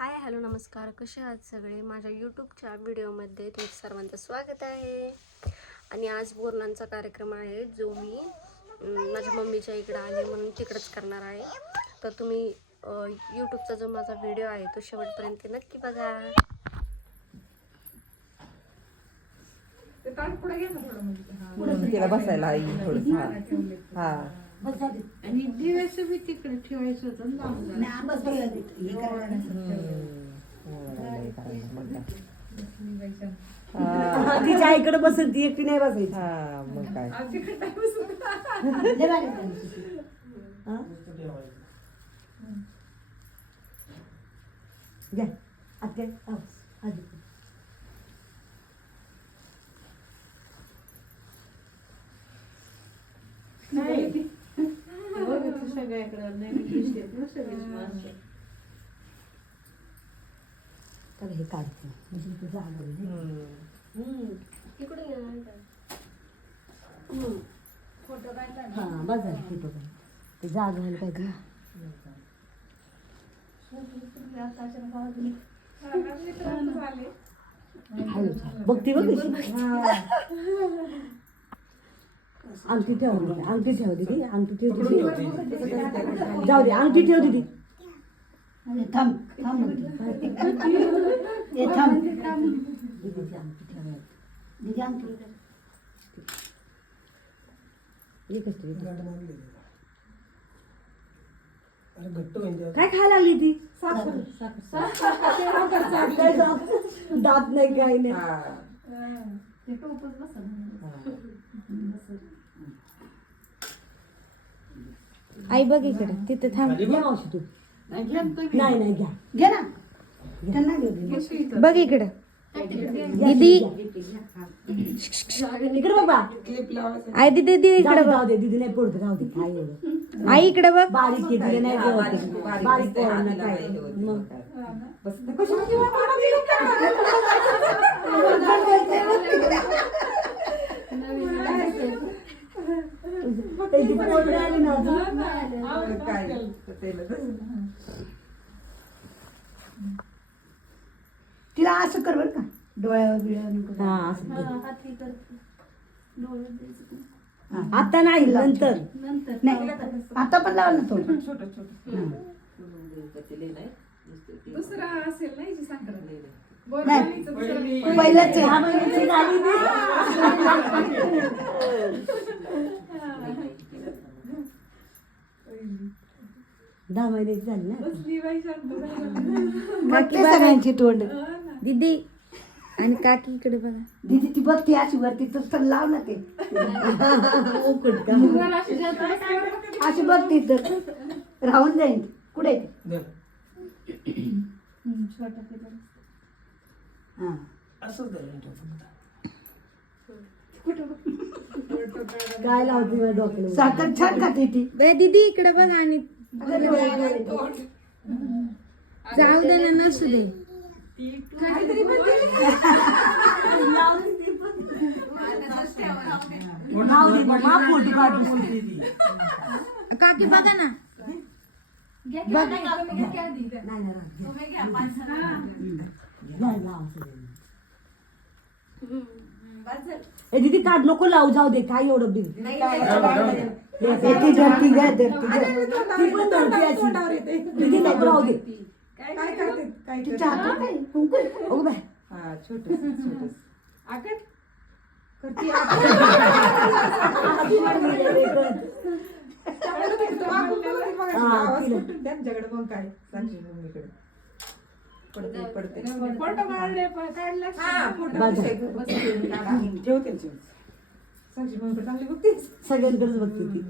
Hi hello नमस्कार, कसे आहात सगळे. माझ्या यूट्यूबच्या व्हिडिओमध्ये तुमचं सर्वांचं स्वागत आहे. आणि आज बोरनांचा कार्यक्रम आहे जो मी माझ्या मम्मीच्या इकडं आले म्हणून तिकडंच करणार आहे. तर तुम्ही यूट्यूबचा जो माझा व्हिडिओ आहे तो शेवटपर्यंत नक्की बघा. तिला बसायला थोडं हा आणि दिवस बी तिकडे ठेवायचं होतं तिच्या आईकडे बसत ती एकटी नाही बसायची. हा मग काय घ्या आत्या आधी तर हे काढते म्हणजे फोटो काढला हा बस झालं फोटो काढ ते जाग व्हायला पाहिजे ना. बघती बघ अंगठी ठेव दीदी, अंगठी ठेव दीदी, अंगठी ठेव दीदी. जाऊ दे अंगठी ठेव दीदी. थांब थांब थांब दीदीची अंगठी ठेव. दिदी अंगठी एकच ठेव. काय खायला लागली ती? दात नाही काही नाही. आई बघ इकडे तिथे थांब. घ्या मावशी तू. नाही नाही घ्या घे ना त्यांना घेऊ बघ इकडं दीदी इकडे बघ बा. आई दीदी इकडे बघ. जाऊ दे दीदी नाही पडत राहू दे काय एवढं आई इकडे बघ. बारीक केली नाही जेवत बारीक पोरांना काय मग त्याची पोट राहिली ना तिला असं कर बरं का डोळ्यावर बिळ्यावर हा असं आता नाही नंतर नाही आता पण लावलं ना थोडं दुसरा असेल नाही जी संक्रांत नाही दुसरा पहिलंच आहे. 6 महिन्याची झाली ती. 10 महिन्याची झाली ना. बसली बाई शांत बघते सगळ्यांची तोंड दीदी आणि काकी इकडे बघा. दीदी ती बघते अशी वरती तर लाव ना ते अशी बघते तर राहून जाईल कुठे हा काय लावते माझ्या डोक्याला. साखर छान खाते ती बे दीदी इकडे बघ आणि जाऊ दे ना नसू दे. नाव दे मग, मा फोटो काढू. काकी बघा ना. नाही, नाही, घ्या, लाव असं दे. ए दीदी काढ नको लावू जाऊ दे काय एवढं बिल. ती धरती घ्या धरती ती पण धरती अशी. दीदी नको राहू दे. काय करते काय तिच्या हातात काय कुंकू आहे? अगं बाय. हा छोटस आकट करते त्यांच्याकडे मग काय साक्षी मम्मीकडे पडते पडते फोटो काढले काढला ठेवते साक्षी मम्मीकडे चांगली बघते सगळ्यांकडेच बघते ती.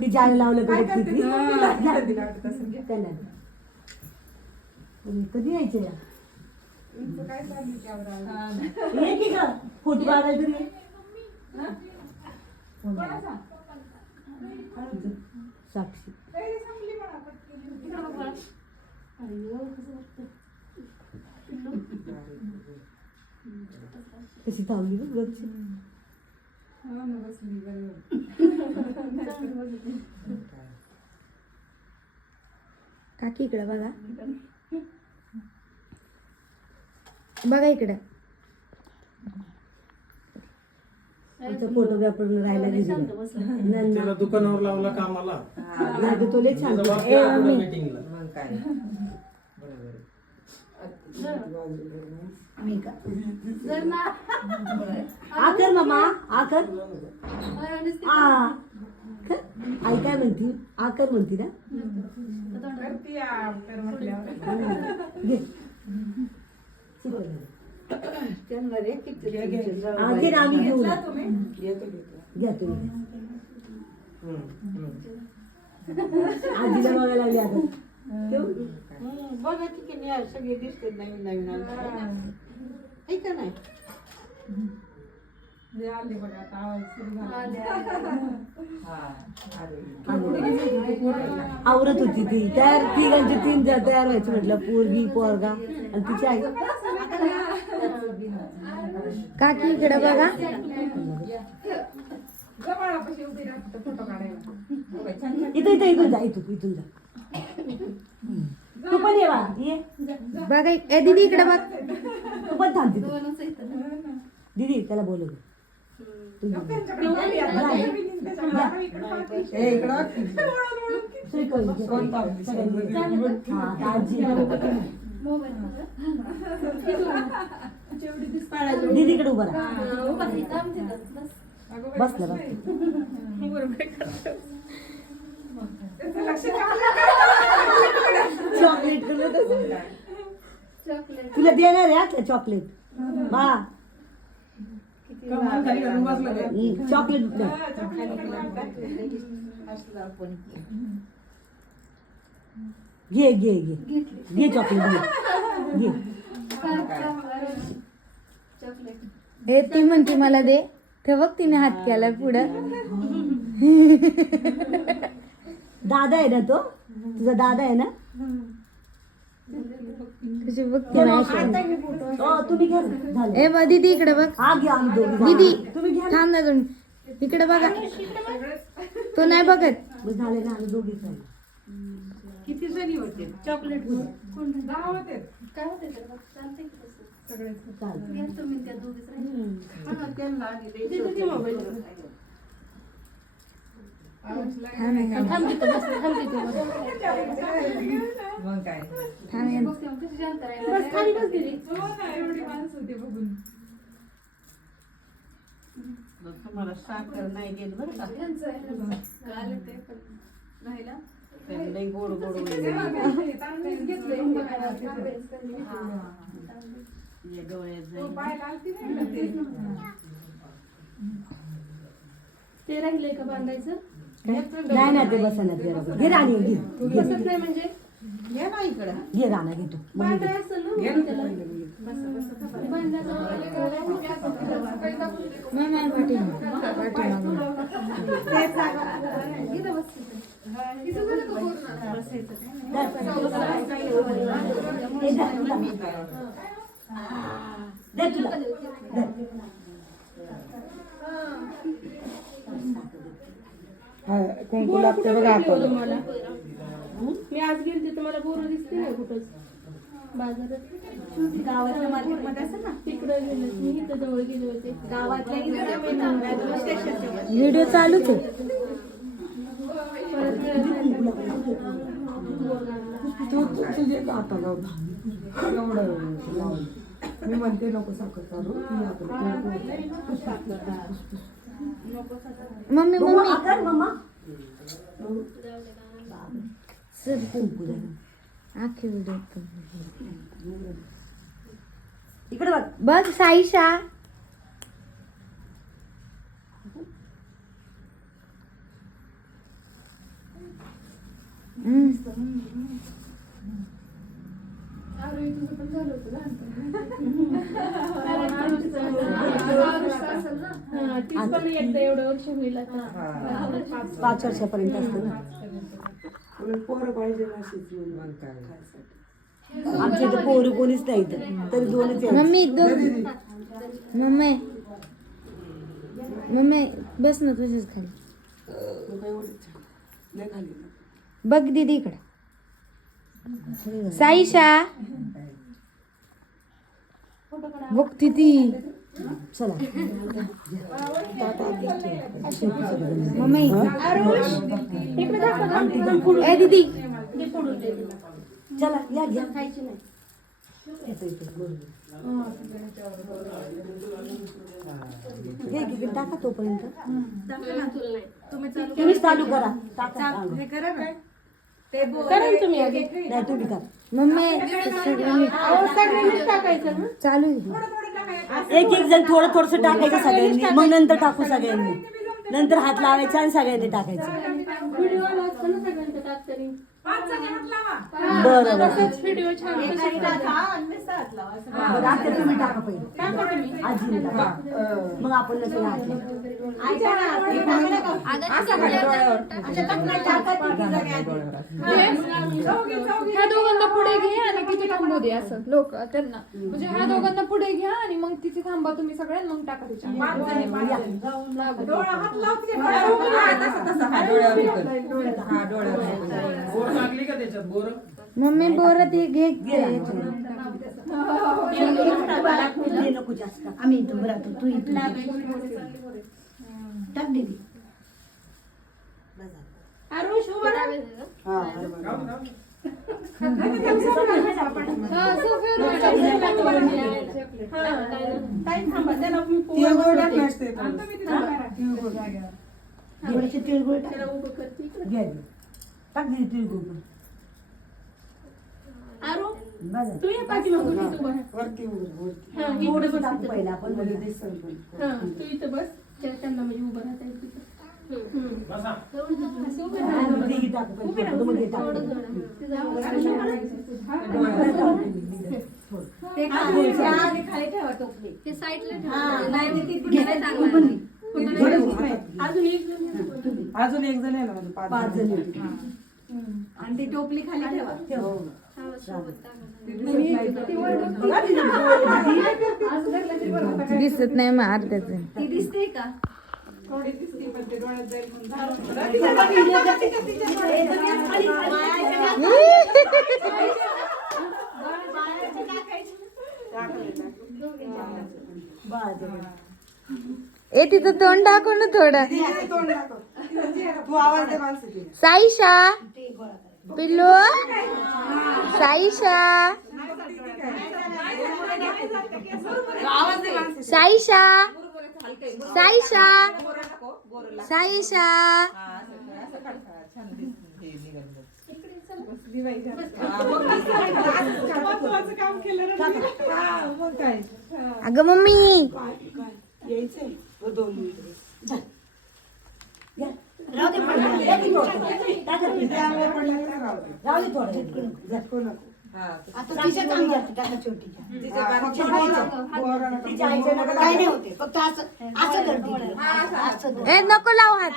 ती जायला लावलं का बघते ती. त्यांना दे. कधी यायचं या काय चालली त्यावर ये की का फोटो काढायला तरी ये. साक्षी कशी थांबली बघ गच्ची. बसली काकी इकडं बघा, बघा इकडं. फोटोग्राफर राहायला गेली त्याला दुकानावर लावला कामाला. नाही तो लय छान त्याचा बाप गेला पुढे मीटिंगला. मग काय आकर मामा आकर. आई काय म्हणती? आकर म्हणती ना. करते आफ्टर म्हटल्यावर. घे. त्यांना रे किती ते ना आम्ही घेऊ ना. तुम्ही घ्या तुम्ही. आजीला बघायला लागली आता. ठेवू? बघा की नाही सगळे दिसते नवीन नवीन आहे का नाही. जे आले बघा आता आवाज सुरू झाला. आवरत होती ती तयार. तिघांची तीन तयार व्हायची म्हटलं. पोरगी पोरगा आणि तिची आई. काकी इकडं बघा. जवळपाशी उभी राहते फोटो काढायला. इथून जा इथून जा. तू पण ये बा ये. बघा ए दीदी इकडे बघ. तू पण थांब तिथं. दीदी त्याला बोलव. त्यांच्याकडे उभी आहे. त्याच्याकडे इकडे पाहते. दीदीकडे उभा राहा. बसलं बस. चॉकलेट तुला देणार आहे आता चॉकलेट. बा चॉकलेट घे घे घे घे चॉकलेट घे. ए ती म्हणती मला दे. ते बघ तिने हात केला पुढं. दादा आहे ना तो. तुझा दादा आहे ना. तुझी बघते हो तुम्ही घ्या ना. झालं. ए बा दीदी इकडे बघ. हा घ्या आम्ही दोघी. दीदी तुम्ही घ्या. थांब ना तुम्ही. इकडे बघा. तो नाही बघत. मग झाले ना आम्ही दोघीच झाले. किती जणी होते चॉकलेट 10 होते. काय होते तर मग चालते की तसं. सगळेच. चालेल. घ्या तुम्ही त्या दोघीच राहिल्या. त्यांना आणि मग काय कशी शांत राहिला. हो ना, एवढी माणसं होती बघून. तुम्हाला साखर नाही देत बरं का. आलं ते पण राहिला. त्यांना लई गोड गोड तांदूळच घेतले. डोळ्यात तो जाईल. पाहायला आलती नाही का ते. ते राहिलंय का बांधायचं. नाही ना ते बसणार जरा. घे राणी घे. घे बसत नाही म्हणजे ये ना इकडं. घे राणा घे तू. बांधाय असेल ना घे मग ना त्याला. मामा पाठी दे तुला. कुंकू लागते बघा आपण. मी आज गेलते तर मला बोरं दिसते नाही कुठंच बाजारात. गावातल्या मार्केटमध्ये असेल ना. तिकडं गेले मी इथं जवळ गेले होते. व्हिडिओ चालूच आहे. तुझे आता एवढं मी म्हणते नको साखर काढू. मम्मी मम्मी आकार मम्मा. सर आखे व्हिडिओ इकडे बघ. बघ साईशा. तीच पण एकदा एवढं वर्ष होईल आता. 5 वर्षापर्यंत असतं ना. पोरं पाहिजे अशीच. मग काय. आमच्या इथे पोरं कोणीच नाही इथं. तरी 2च आहेत. मम्मी मम्मी मम्मी बस ना तुझ्याच खाली. बघ दीदी इकडं. साईशा बघती ती. चला मम्मी ए दीदी चला या घ्या. हे घे, टाका तोपर्यंत. तुम्हीच चालू करा. टाका. नाही तुम्ही करा. मम्मी चालू आहे. एक जण थोडं थोडंसं टाकायचं सगळ्यांनी, मग नंतर टाकू सगळ्यांनी. नंतर हात लावायचा आणि सगळ्यांनी टाकायचं. बरं आता तुम्ही टाका पहिले. आजीने टाका. मग आपण नसेल हात लावू. ह्या दोघांना पुढे घे आणि तिथे थांबू दे असं लोक त्यांना म्हणजे ह्या दोघांना पुढे घ्या आणि मग तिथे थांबा तुम्ही सगळ्यात मग टाका तिच्या बोर लागली का त्याच्यात बोर? मम्मी बोर ते घे. नको जास्त. आम्ही इथून बरं आता तू इथून टाक दीदी. थोडेसे तिळगुळ टाक. घ्या दे. टाक दीदी तिळगुळ पण. बघा. थोडंसं टाकू पहिलं आपण, म्हणजे दिसतं पण. बसा. आणि ते टाकू पहिलं. मग हे टाकू. ते साईडला अजून एक जण आहे ना म्हणजे 5 जण होते. आणि ती टोपली खाली ठेवा. दिसत नाही मग अर्ध्याच. ती दिसते का? थोडी दिसते पण ते डोळ्यात जाईल म्हणून ए तिथं तोंड दाखव ना थोडं. तू आवाज दे माणसाची. साईशा पिल्लू साईशा साईशा साईशा साईशा अगं मम्मी राहू दे पडलं. या की थोडं. टाका तिथे. राहू दे थोडं. झटकू नको. आता तिच्या चांगली असते टाका छोटीच्या. तिच्या आईच्या नका काय नाही होते. फक्त असं असं कर दीदी. असं कर. ए नको लाव हात.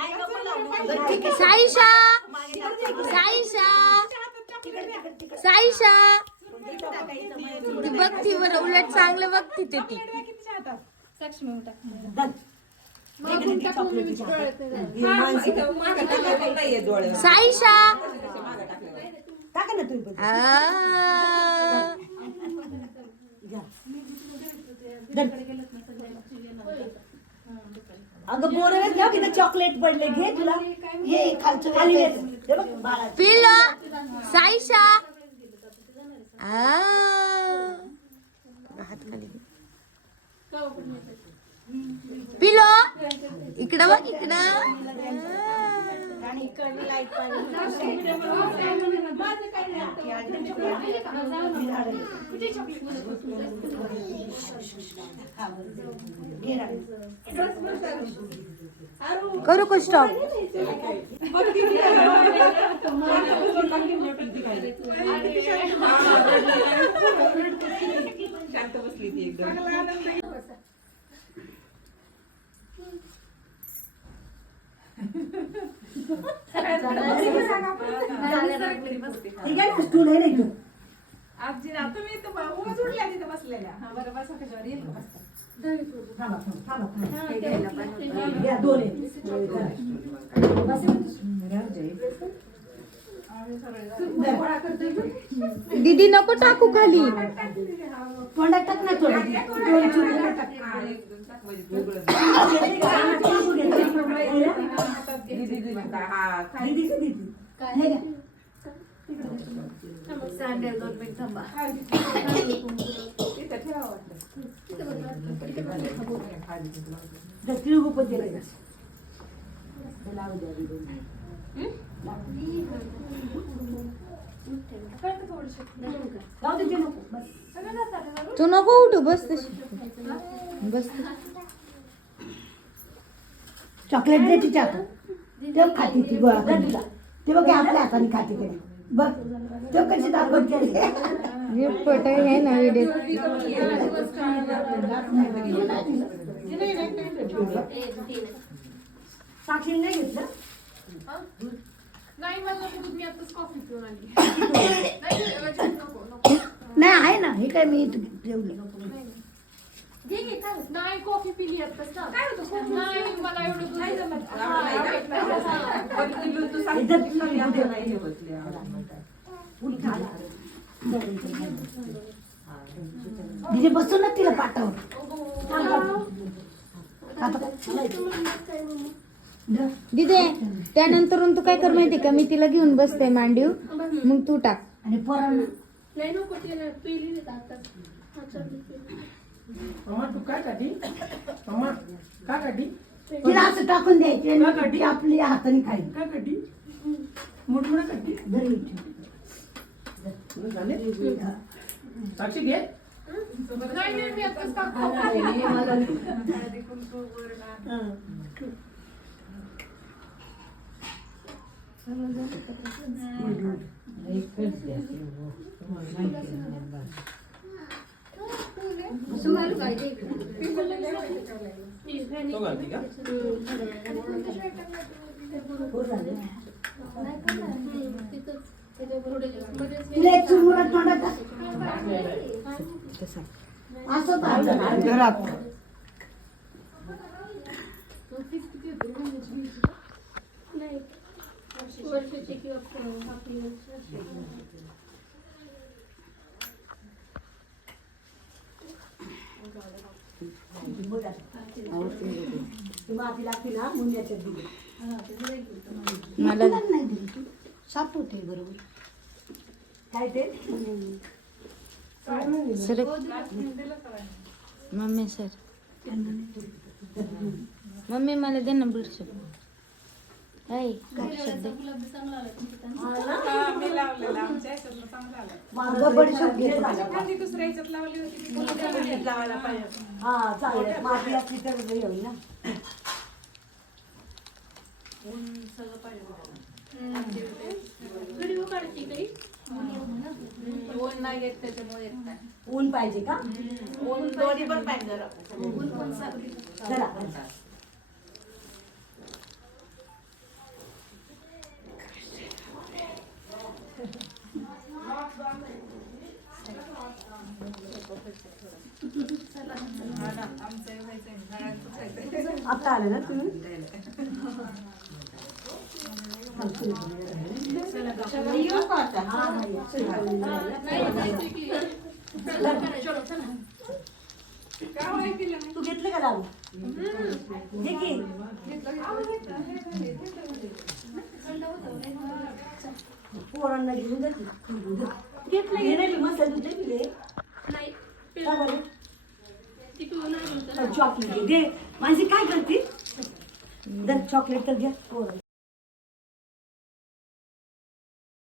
साईशा साईशा साईशा ती बघती बरं उलट चांगलं बघती ते ती. साईशा टाका ना तुम्ही पण. अगं बोरं घ्या की चॉकलेट पडले. घे तुला. ये खालचं खाली हे बघ बाळा. पिलो साईशा हात खाली पिलो इकडं बघ इकडं. करू का स्टॉप. शांत बसली ती एकदम. स्टूल आहे ना इथं. आजी ना तुम्ही उगाच उठल्या तिथे बसलेल्या. हा बरं बसा कशावर येईल का बसता. घ्या, दोन आहे. बस आहे. दीदी नको टाकू खाली. तोंडात टाक ना थोडं. दोन चुरमुरे टाक. दीदी का दीदी? हे घ्या. तिळगुळ पण दिलं का? लावू द्या दीदी. जाऊ दे, ते नको. बस. तू नको उठू, बस तशी बस. चॉकलेट दे तिच्या हातात. ते खाते ती गोळा करून. ते बघ आपल्या हाताने खाते तरी बघ. तो कशी दाखवते हे फोटो आहे ना व्हिडिओ. साक्षी नाही घेतलं. नाही मला नको, मी आताच कॉफी पिऊन आली. नाही नको नको. नाही आहे ना. हे काय मी इथं ठेवलं. नाही कॉफी पिली आताच ना. नाही मला एवढं दूध नाही जमत. तिथे बसून ना तिला पाठव. दीदी त्यानंतरून तू काय कर माहितीये का, मी तिला घेऊन बसते मांडीव, मग तू टाक. आणि पोरांना नाही नको ते पिली नाही आताच. अम्मा तू काय काढी? अम्मा काय काढी? तिला असं टाकून द्यायचे आणि ती आपल्या हाताने खाईल. काय काढी? मोठमोठा काढी? घरी ठेव. झाले? साक्षी घे. नाही नाही मी आताच काढतो. तो घालती का? तिला एक चुरमुरा तोंडात टाक. असं तर घरात नाही वर्षाची किंवा आपली माती लागते ना मुंड्याच्या दिली. मला नाही दिली तू. सात होते बरोबर. काय ते सर मम्मी सर मम्मी मला दे ना बुरशी. काय शब्द माझं बडीशेप घेतला. हा चालेल. माती असली तर येईल ना. व्हिडिओ काढते काही ऊन पाहिजे का? दोन्ही पण पाहिजे जरा. जरा. आता आले ना तुम्ही? येऊ का आता? तू घेतले का लावून? घे की. पोरांना घेऊन जा की. घेतले नाही मसाले दूध दे की. नाही का बरं? ती पिऊन आली होतं. चॉकलेट दे. माझी काय करते? जर चॉकलेट तर घ्या पोरं.